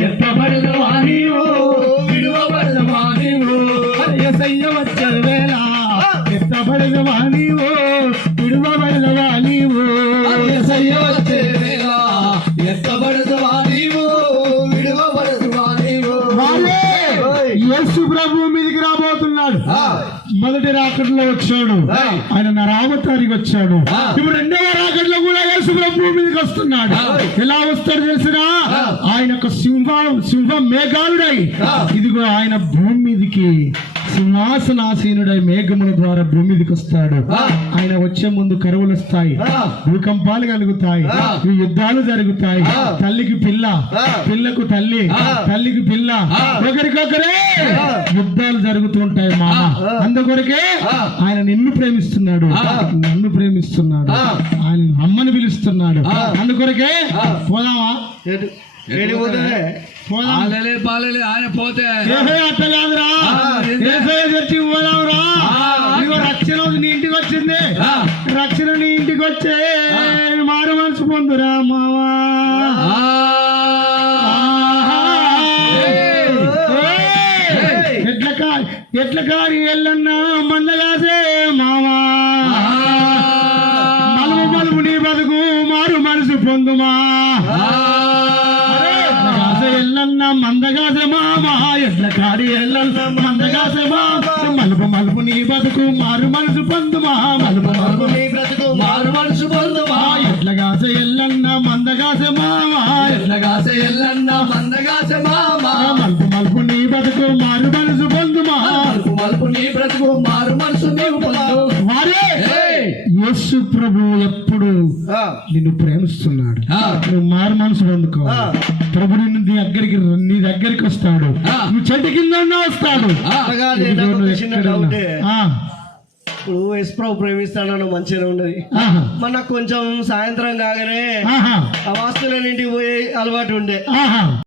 ఎత్తబడదవా నీవు విడువబడదవా నీవు యేసయ్య వచ్చే వేళ ఎత్తబడదవా నీవు విడువబడదవా నీవు యేసయ్య వచ్చే వేళ ఎత్తబడదవా నీవు విడువబడదవా నీవు యేసు ప్రభు మీదికి రాబోతున్నాడు మొదటి రాకడలో వచ్చాడు ఆయన నరావతారికి వచ్చాడు ఇప్పుడు రెండవ రాకడలో కూడా యేసు ప్రభు మీదకి వస్తున్నాడు ఎలా వస్తాడు తెలిసినా ఆయన ఒక సింహ మేఘాలుడై ఇదిగో ఆయన భూమి మీదికి సింహాసనాసీనుడై మేఘముల ద్వారా భూమి మీదకి వస్తాడు ఆయన వచ్చే ముందు కరువులు వస్తాయి భూకంపాలు కలుగుతాయి యుద్ధాలు జరుగుతాయి తల్లికి పిల్ల పిల్లకు తల్లి తల్లికి పిల్ల ఒకరికొకరే యుద్ధాలు జరుగుతూ ఉంటాయి మామ అందుకొరకే ఆయన నిన్ను ప్రేమిస్తున్నాడు నన్ను ప్రేమిస్తున్నాడు ఆయన అమ్మని పిలుస్తున్నాడు అందుకొరకే పోదామా పాలలే ఆయన పోతే అట్లా కాదురా చర్చికి పోదాంరా ఇదిగో రక్షణ నీ ఇంటికి వచ్చింది రక్షణ నీ ఇంటికి వచ్చే మారు మనసు పొందురా మావా ఎట్ల కారి ఎల్లన్నా మందగాసే మావా మలుపు మలుపు నీ బతుకు మారు మనసు పొందుమా ఎల్లన్న మందగాసే మామా ఎట్ల కాడి ఎల్లన్న మందగాసే మామా మలుపు మలుపు నీ బతుకు మారు మనసు పొందుమా మలుపు మలుపు నీ బ్రతుకు మారు మనసు పొందుమా ఎట్లగాసే ఎల్లన్న మందగాసే మామా ఎట్లగాసే ఎల్లన్న మందగాసే మామా మలుపు మలుపు నీ బతుకు మారు మనసు పొందుమా మలుపు నీ బ్రతుకు మారు మనసు నీవు పొందు యేసు ప్రభు ఎప్పుడు నిన్ను ప్రేమిస్తున్నాడు నువ్వు మారు మనసు పొందుకో ప్రభు నీ దగ్గరికి వస్తాడు నువ్వు చెట్టు కింద వస్తాడు ఇప్పుడు యశ్ప్రభు ప్రేమిస్తానని మంచిగా ఉన్నది మన కొంచెం సాయంత్రం కాగానే ఆ వాస్తులన్నింటికి పోయే అలవాటు ఉండే